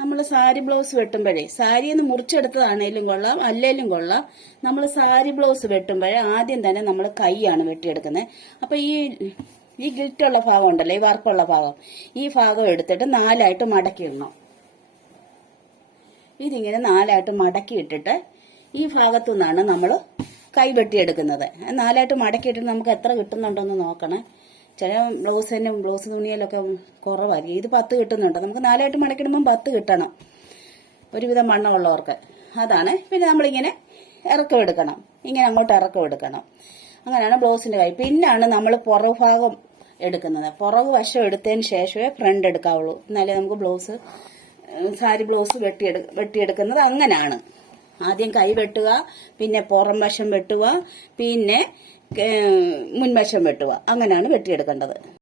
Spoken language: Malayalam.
നമ്മൾ സാരി ബ്ലൗസ് വെട്ടുമ്പോഴേ സാരിന്ന് മുറിച്ചെടുത്തതാണേലും കൊള്ളാം അല്ലേലും കൊള്ളാം. നമ്മൾ സാരി ബ്ലൗസ് വെട്ടുമ്പോഴേ ആദ്യം തന്നെ നമ്മൾ കൈയാണ് വെട്ടിയെടുക്കുന്നത്. അപ്പൊ ഈ ഗിൽറ്റുള്ള ഭാഗം ഉണ്ടല്ലോ, ഈ വർക്കുള്ള ഭാഗം, ഈ ഭാഗം എടുത്തിട്ട് 4ആയിട്ട് മടക്കി ഇടണം. ഇതിങ്ങനെ 4ആയിട്ട് മടക്കി ഇട്ടിട്ട് ഈ ഭാഗത്തു നിന്നാണ് നമ്മൾ കൈ വെട്ടിയെടുക്കുന്നത്. 4ആയിട്ട് മടക്കിയിട്ടിട്ട് നമുക്ക് എത്ര കിട്ടുന്നുണ്ടോന്ന് നോക്കണേ. ചില ബ്ലൗസ് തുണിയിലൊക്കെ കുറവായിരിക്കും. ഇത് 10 കിട്ടുന്നുണ്ട്. നമുക്ക് 4ആയിട്ട് മടക്കിടുമ്പോൾ 10 കിട്ടണം, ഒരുവിധം വണ്ണമുള്ളവർക്ക്. അതാണ്. പിന്നെ നമ്മളിങ്ങനെ ഇറക്കം എടുക്കണം, ഇങ്ങനെ അങ്ങോട്ട് ഇറക്കം എടുക്കണം. അങ്ങനെയാണ് ബ്ലൗസിന്റെ കൈ. പിന്നാണ് നമ്മൾ പുറകു ഭാഗം എടുക്കുന്നത്. പുറകു വശം എടുത്തതിന് ശേഷമേ ഫ്രണ്ട് എടുക്കാവുള്ളൂ. എന്നാലേ നമുക്ക് സാരി ബ്ലൗസ് വെട്ടിയെടുക്കുന്നത് അങ്ങനെയാണ്. ആദ്യം കൈ വെട്ടുക, പിന്നെ പുറം വശം വെട്ടുക, പിന്നെ മുൻവശം വെട്ടുക. അങ്ങനെയാണ് വെട്ടിയെടുക്കേണ്ടത്.